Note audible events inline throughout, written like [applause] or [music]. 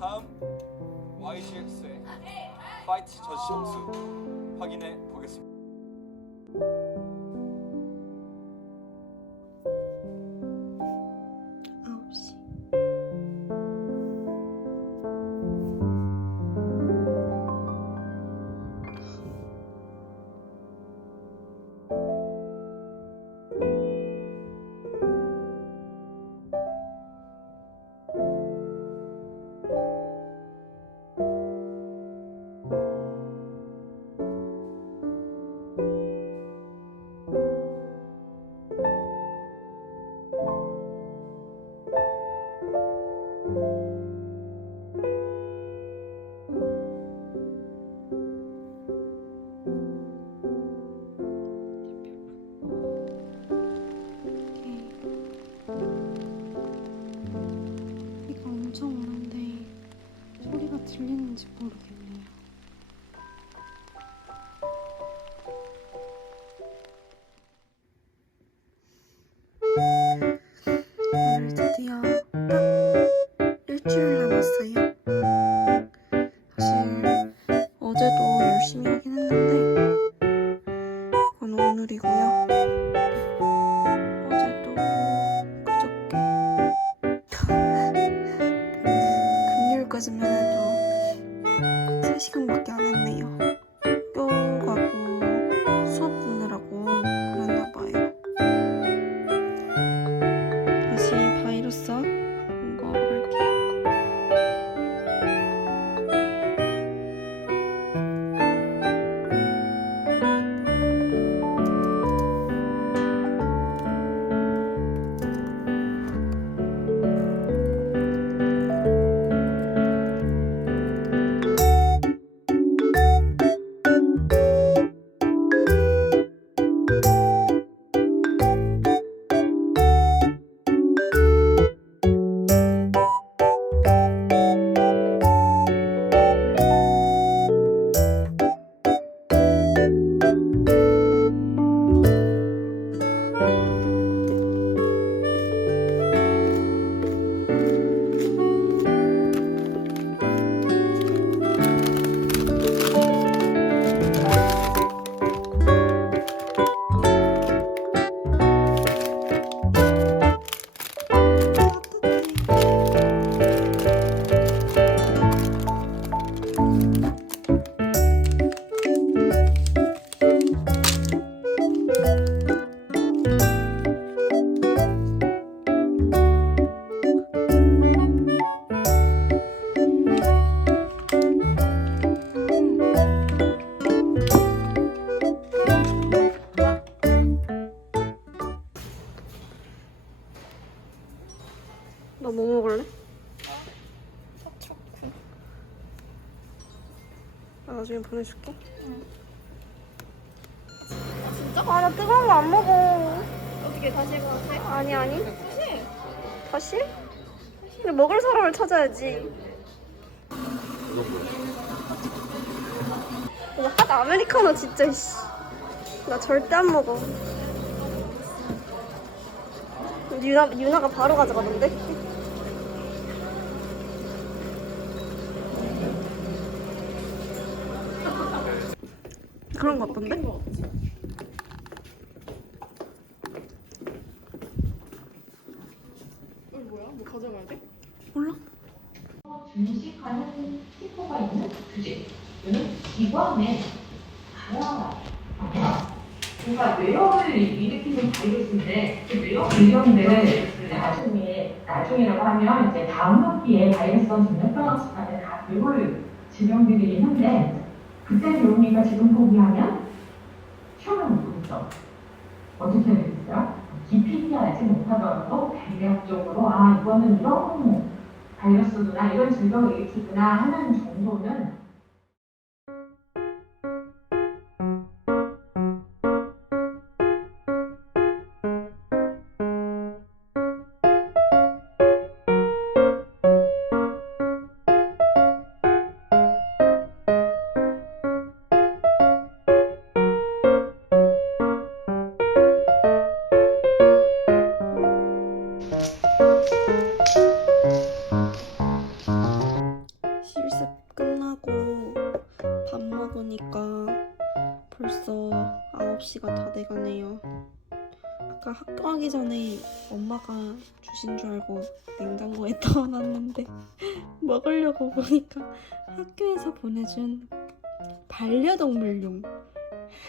다음 YGX의 파이트 저시 점수 확인해 보겠습니다. 드디어 나 나중에 보내줄게. 진짜? 아, 나 뜨거운 거 안 먹어. 어떻게 다시 해봐. 아니, 아니. 다시. 다시? 근데 먹을 사람을 찾아야지. 이거 핫 아메리카노 진짜, 씨. 나 절대 안 먹어. 유나, 유나가 바로 가져가던데? 그런 거 같던데? 이거 뭐야? 뭐 가져가야 돼? 몰라? 중식하는 스티커가 있는 주제는 기관의 다양한 뭔가 뇌염을 일으키는 바이러스인데 그 뇌염 뇌염을 나중에 나중이라고 하면 이제 다음 학기에 바이러스성 전염병 학습하는 다 배울 질병들이긴 한데 그때 배우니까 지금 포기하면 시험을 못 보겠죠. 어떻게 되겠어요? 깊이 알지 못하더라도 대략적으로 아 이거는 이런 바이러스구나 이런 질병을 일으키구나 하는 정도는 가기 전에 엄마가 주신 줄 알고 냉장고에 [laughs] 넣어놨는데 [laughs] 먹으려고 보니까 학교에서 보내준 반려동물용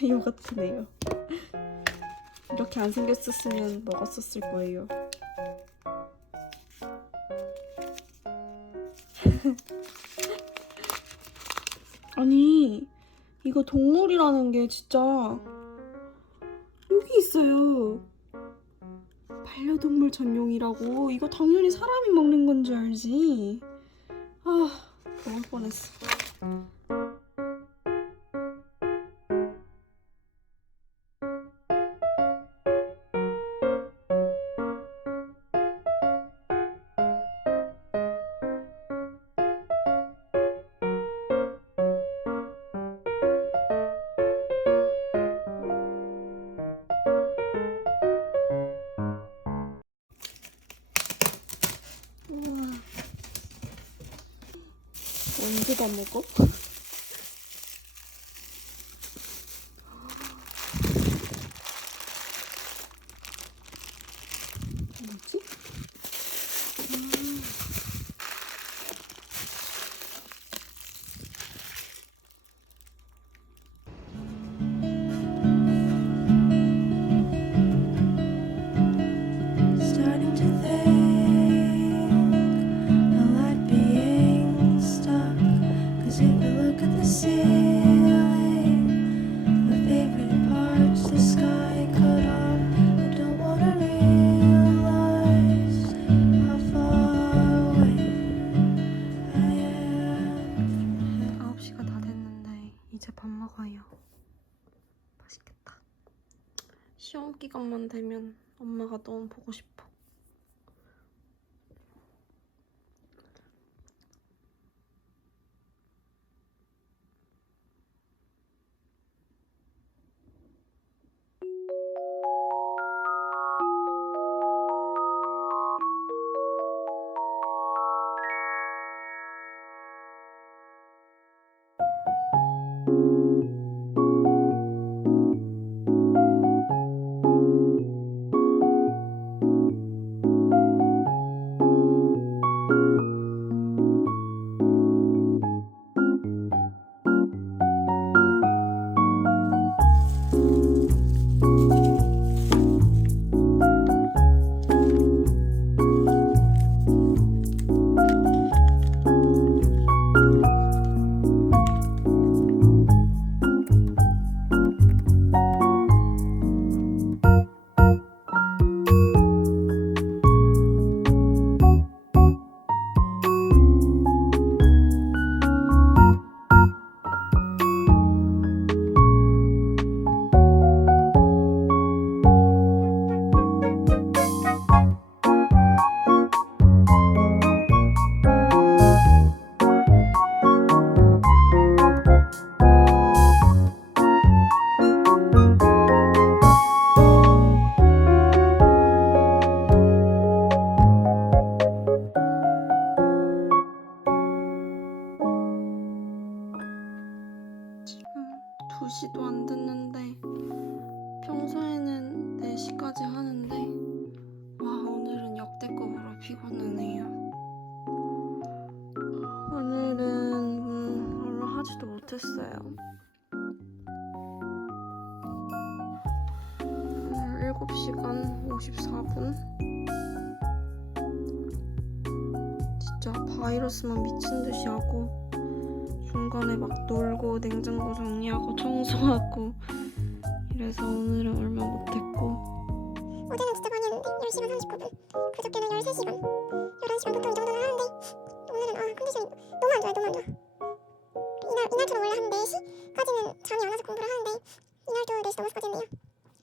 [laughs] 요거트네요. 이렇게 안 생겼었으면 먹었었을 거예요. 아니 이거 동물이라는 게 진짜 여기 있어요. 반려동물 전용이라고 이거 당연히 사람이 먹는 건 줄 알지. 아 먹을 뻔했어. 언제 다 먹어? 되면 엄마가 너무 보고 싶어. 이래서 오늘은 얼마 못했고. 어제는 진짜 많이 했는데 10시간 39분 그저께는 13시간 11시간 보통 이 정도는 하는데 오늘은 아 컨디션이 너무 안 좋아요 너무 안 좋아. 이날, 이날처럼 원래 한 4시까지는 잠이 안 와서 공부를 하는데 이날도 4시 넘어서까지 했네요.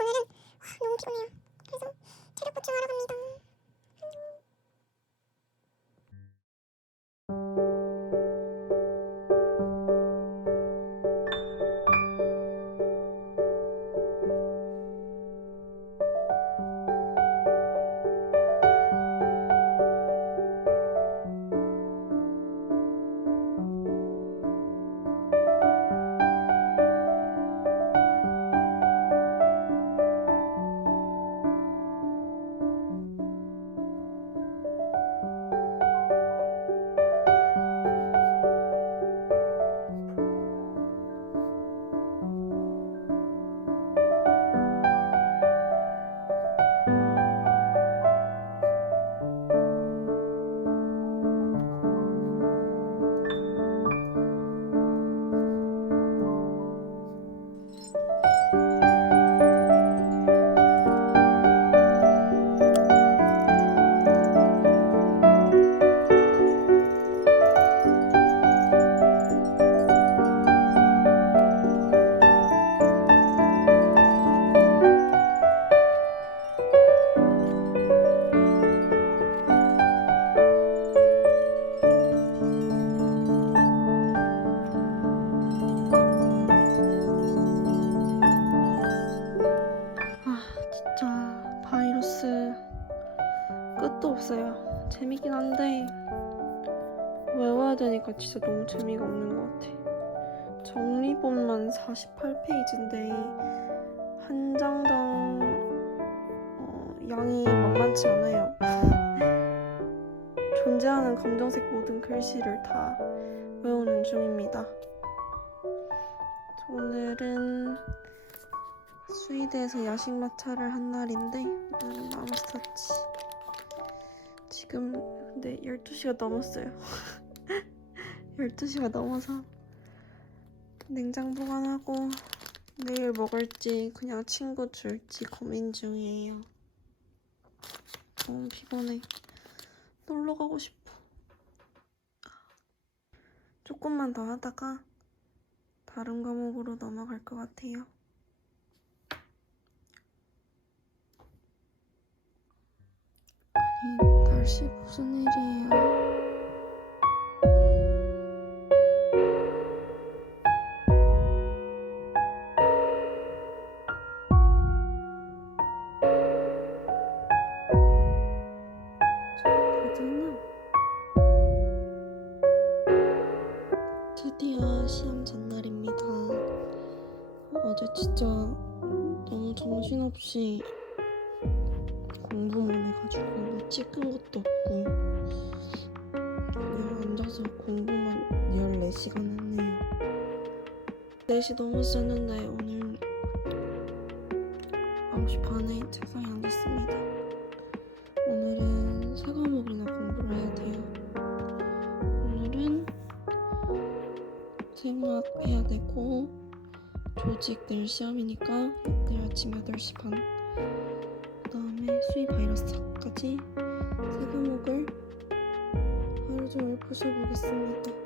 오늘은 와, 너무 피곤해요. 그래서 체력 보충하러 갑니다. 모르 한데 외워야 되니까 진짜 너무 재미가 없는 것 같아. 정리본만 48페이지인데 한 장당 어, 양이 만만치 않아요. [laughs] 존재하는 검정색 모든 글씨를 다 외우는 중입니다. 오늘은 스위드에서 야식 마차를 한 날인데 오늘은 맘스터치 지금 근데 12시가 넘었어요. [laughs] 12시가 넘어서 냉장 보관하고 내일 먹을지 그냥 친구 줄지 고민 중이에요. 너무 피곤해. 놀러 가고 싶어. 조금만 더 하다가 다른 과목으로 넘어갈 것 같아요. 아니, 날씨 무슨 일이에요? 드디어 시험 전날입니다. 어제 진짜 너무 정신없이 공부만 해가지고 뭐 찍은 것도 없고 그냥 앉아서 공부만 14시간 했네요. 4시 넘었었는데 오늘 9시 반에 책상에 앉았습니다. 오늘은 세 과목이나 공부를 해야 돼요. 오늘은 생각 해야 되고 조직 내일 시험이니까 내일 아침 8시 반그 다음에 수의 바이러스까지 세 과목을 하루 종일 부셔보겠습니다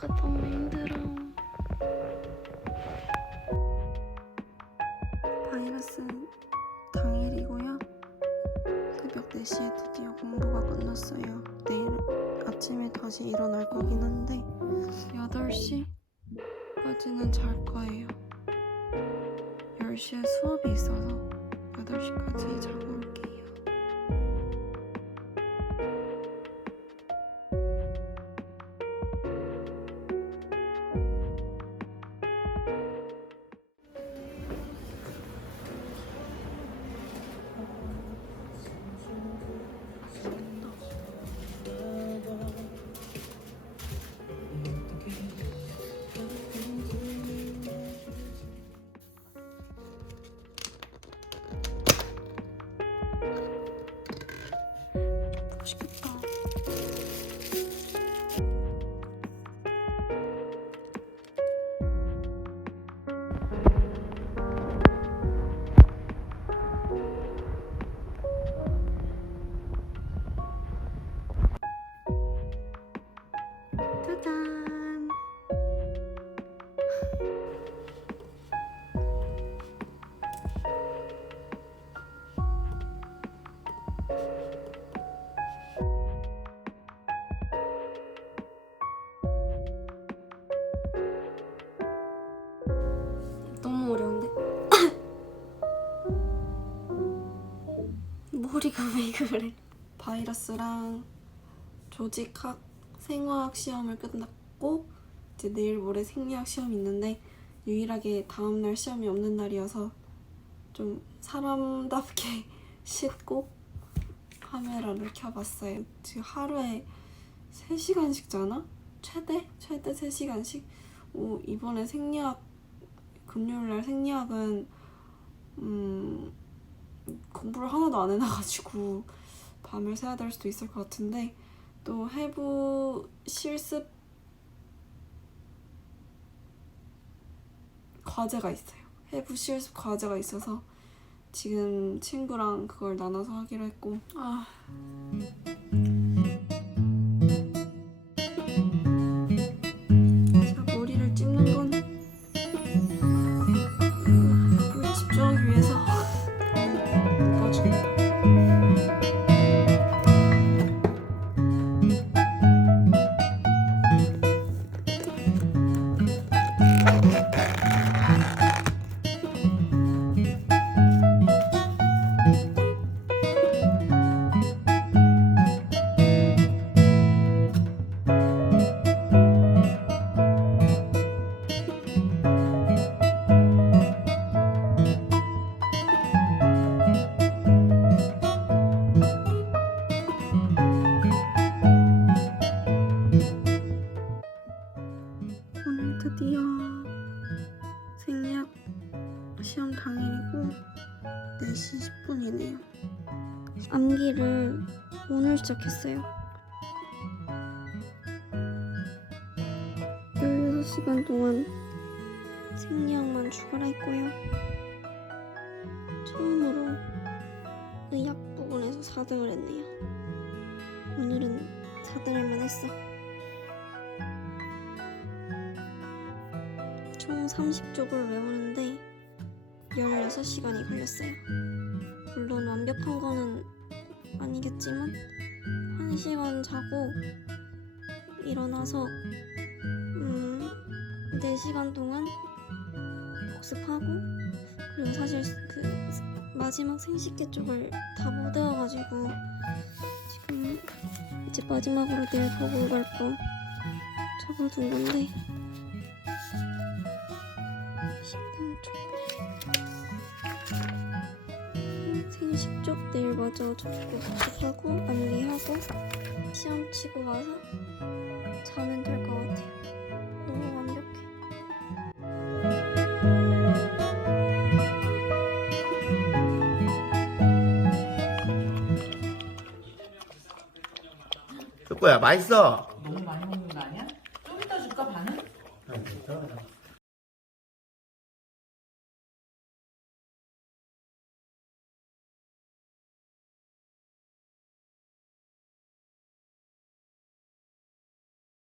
뭔가 너무 힘들어. 바이러스 당일이고요. 새벽 4시에 드디어 공부가 끝났어요. 내일 아침에 다시 일어날 거긴 한데 8시까지는 잘 거예요. 10시에 수업이 있어서 8시까지 자고 짜잔. 너무 어려운데? [coughs] 머리가 왜 그래? 바이러스랑 조직학, 생화학 시험을 끝났고 이제 내일 모레 생리학 시험이 있는데 유일하게 다음날 시험이 없는 날이어서 좀 사람답게 [laughs] 씻고 카메라를 켜봤어요. 지금 하루에 3시간씩 자나? 최대? 최대 3시간씩? 오, 이번에 생리학 금요일날 생리학은 음, 공부를 하나도 안 해놔가지고 [laughs] 밤을 새야 될 수도 있을 것 같은데 또 해부 실습 과제가 있어요. 해부 실습 과제가 있어서 지금 친구랑 그걸 나눠서 하기로 했고 아 오늘 시작했어요. 16시간 동안 생리학만 추가를 했고요. 처음으로 의학 부분에서 4등을 했네요. 오늘은 4등을 만 했어. 총 30쪽을 외우는데 16시간이 걸렸어요. 물론 완벽한 거는 아니겠지만 1시간 자고 일어나서 음 4시간 동안 복습하고 그리고 사실 그 마지막 생식계 쪽을 다 못 외워가지고 지금 이제 마지막으로 내일 보고 갈 거 적어둔 건데 생식 쪽 내일 마저 적고 복습하고 암기하고 시험 치고 와서 자면 될 것 같아요. 너무 완벽해. 듣고야 맛있어.